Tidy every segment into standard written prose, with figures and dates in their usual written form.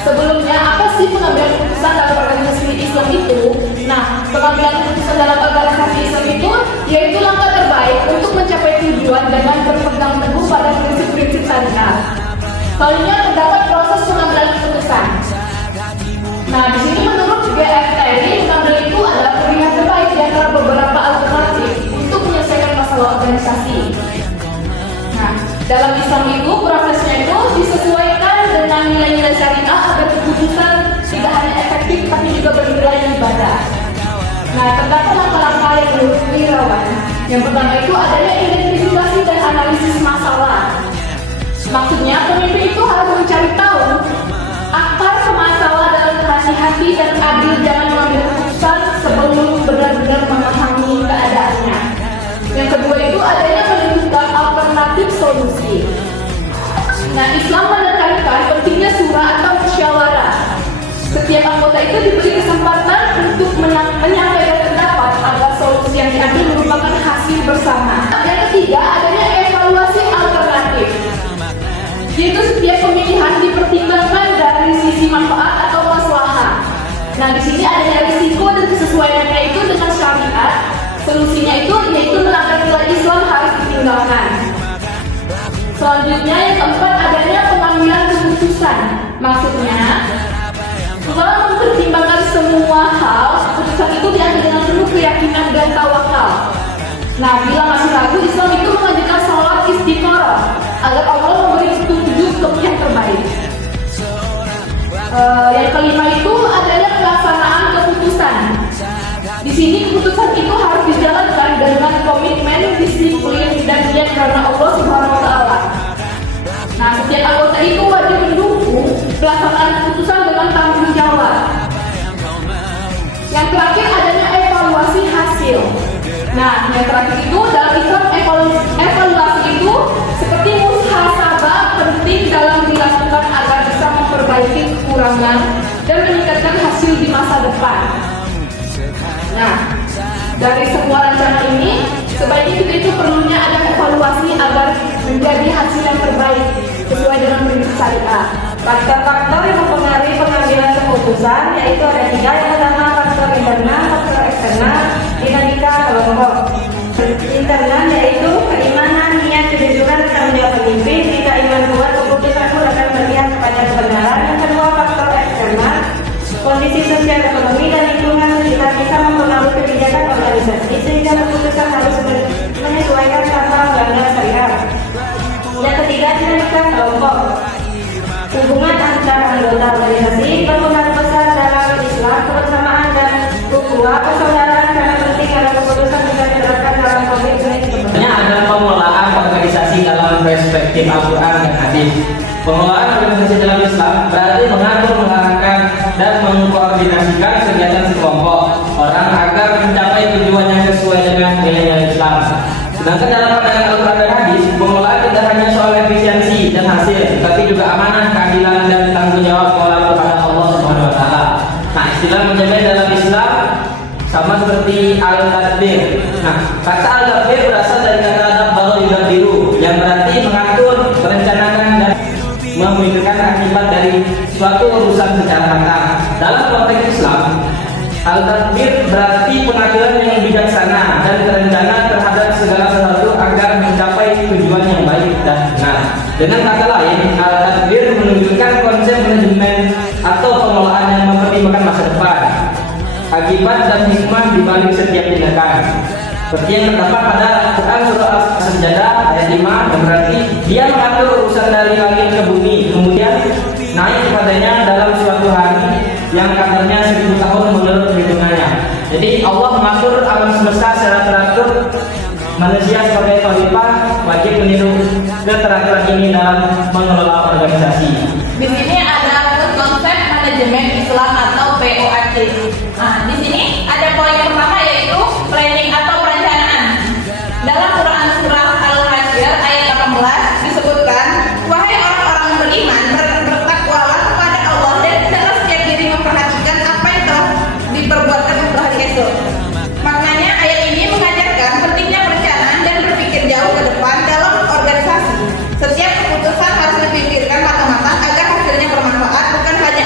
Sebelumnya, apa sih pengambilan keputusan dalam organisasi Islam itu? Nah, pengambilan keputusan dalam organisasi Islam itu yaitu langkah terbaik untuk mencapai tujuan dengan berpegang teguh pada prinsip-prinsip syariat. Selanjutnya terdapat proses pengambilan keputusan. Nah, di sini menurut GFTI, pengambilan itu adalah pilihan terbaik di antara beberapa alternatif untuk menyelesaikan masalah organisasi. Nah, dalam Islam itu prosesnya itu disesuaikan dengan nilai-nilai syariah agar keputusan tidak hanya efektif tapi juga bernilai ibadah. Nah, terdapat langkah-langkah yang dilakukan. Yang pertama itu adanya identifikasi dan analisis masalah. Maksudnya pemimpin itu harus mencari tahu akar masalah dalam hati-hati dan adil, jangan mengambil keputusan sebelum benar-benar memahami keadaannya. Yang kedua itu adanya menentukan alternatif solusi. Nah, Islam menekankan pentingnya surah atau musyawarah. Setiap anggota itu diberi kesempatan untuk menyampaikan pendapat agar solusi yang diambil merupakan hasil bersama. Yang ketiga adanya evaluasi alternatif, yaitu setiap pemilihan dipertimbangkan dari sisi manfaat atau maslahat. Nah, di sini adanya risiko dan kesesuaiannya itu dengan syariat. Solusinya itu yaitu melanggar nilai Islam harus ditinggalkan. Selanjutnya yang keempat adanya pengambilan keputusan. Maksudnya setelah mempertimbangkan semua hal, keputusan itu diambil dengan penuh keyakinan dan tawakal. Nah, bila masih ragu, Islam itu mengajarkan sholat istiqoroh agar Allah memberi petunjuk yang terbaik. Yang kelima itu adalah pelaksanaan keputusan. Di sini keputusan itu harus dijalankan dengan komitmen, disiplin, dan niat karena Allah Subhanahu wa Ta'ala. Nah, setiap anggota itu wajib mendukung pelaksanaan keputusan dengan tanggung jawab. Yang terakhir adanya evaluasi hasil. Nah, yang terakhir itu dalam Islam evaluasi itu seperti muhasabah penting dalam dilakukan agar bisa memperbaiki kekurangan dan meningkatkan hasil di masa depan. Nah, dari semua rencana ini sebaiknya kita itu perlunya ada evaluasi agar menjadi hasil yang terbaik sesuai dengan prinsip syariah. Faktor-faktor yang mempengaruhi pengambilan keputusan yaitu ada 3. Yang pertama faktor internal, faktor eksternal, dinamika kelompok. Internal yaitu keimanan, niat, kejujuran, tanggung jawab pemimpin. Jika iman kuat, keputusan pun akan berpihak kepada kebenaran. Yang kedua faktor eksternal, kondisi sosial, ekonomi, dan lingkungan sekitar bisa mempengaruhi kebijakan organisasi sehingga keputusan harus menyesuaikan tanpa melanggar syariat. Yang ketiga dinamika kelompok. Hubungan antar anggota organisasi berpengaruh besar dalam Islam. Kebersamaan dan ukhuwah persaudaraan sangat penting karena keputusan bisa diterapkan dalam komitmen. Ini adalah pengelolaan organisasi dalam perspektif Al-Quran dan Hadis. Pengelolaan organisasi dalam Islam berarti mengatur, mengarahkan, dan mengkoordinasikan kegiatan sekelompok orang agar mencapai tujuan yang sesuai dengan nilai-nilai Islam. Sedangkan dalam pandangan Al-Quran dan Hadis, pengelolaan tidak hanya soal efisiensi dan hasil, tapi juga amanah, keadilan, dan tanggung jawab kepada Allah Subhanahu wa Ta'ala. Nah, istilah menjamin dalam Islam sama seperti al-tadbir. Nah, kata al-tadbir berasal dari kata dabbara yudabbiru, yang berarti mengatur, merencanakan, dan memikirkan akibat dari suatu urusan secara matang. Dalam konteks Islam, al-tadbir berarti pengaturan yang bijaksana dan terencana terhadap segala sesuatu agar mencapai tujuan yang baik dan benar. Dengan kata lain, al-tadbir menunjukkan konsep manajemen atau pengelolaan yang mempertimbangkan masa depan, akibat dan hikmah di balik setiap tindakan. Seperti yang terdapat pada Quran surah As-Sajdah ayat 5, yang berarti dia mengatur urusan dari langit ke bumi, kemudian naik kepadanya dalam suatu hari yang kadarnya 1000 tahun menurut perhitungannya. Jadi Allah mengatur alam semesta secara teratur. Manusia sebagai khalifah wajib meniru keteraturan ini dalam mengelola organisasi. Di sini ada konsep manajemen Islam atau POAC. Nah, di sini ada poin yang pertama yaitu planning atau perencanaan. Dalam Quran surah Al-Hasyr ayat 18 disebutkan, wahai orang-orang beriman, bertakwalah kepada Allah dan hendaklah setiap diri memperhatikan apa yang telah diperbuatkan untuk hari esok. Maknanya ayat ini mengajarkan pentingnya perencanaan dan berpikir jauh ke depan dalam organisasi. Setiap keputusan harus dipikirkan matang-matang agar hasilnya bermanfaat bukan hanya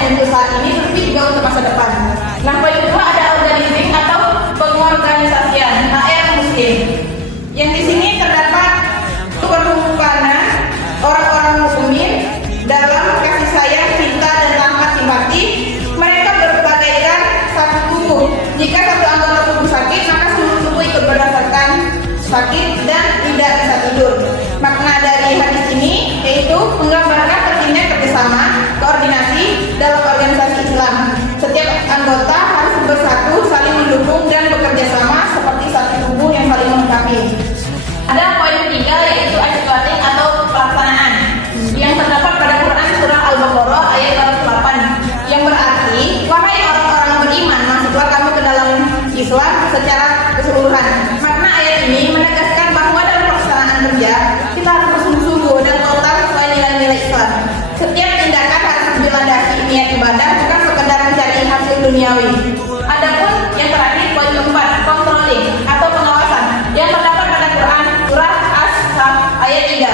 ayat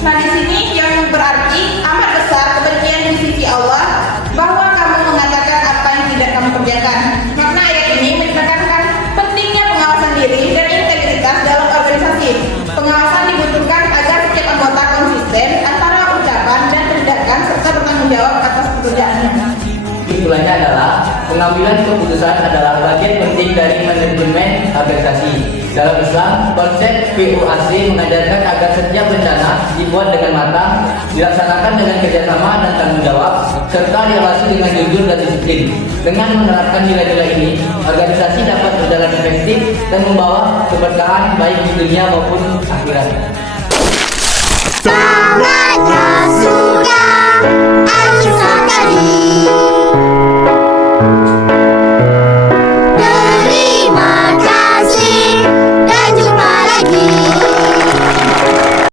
3. Nah, di sini yang berarti amat besar kebencian di sisi Allah bahwa kamu mengatakan apa yang tidak kamu kerjakan. Makna ayat ini menekankan pentingnya pengawasan diri dan integritas dalam organisasi. Pengawasan dibutuhkan agar setiap anggota konsisten antara ucapan dan tindakan serta bertanggung jawab atas pekerjaannya. Kesimpulannya adalah pengambilan keputusan adalah bagian penting dari manajemen organisasi. Dalam Islam, konsep PUAC mengajarkan agar setiap rencana dibuat dengan matang, dilaksanakan dengan kerjasama dan tanggung jawab, serta diawasi dengan jujur dan disiplin. Dengan menerapkan nilai-nilai ini, organisasi dapat berjalan efektif dan membawa keberkahan baik di dunia maupun akhirat. Saatnya sudah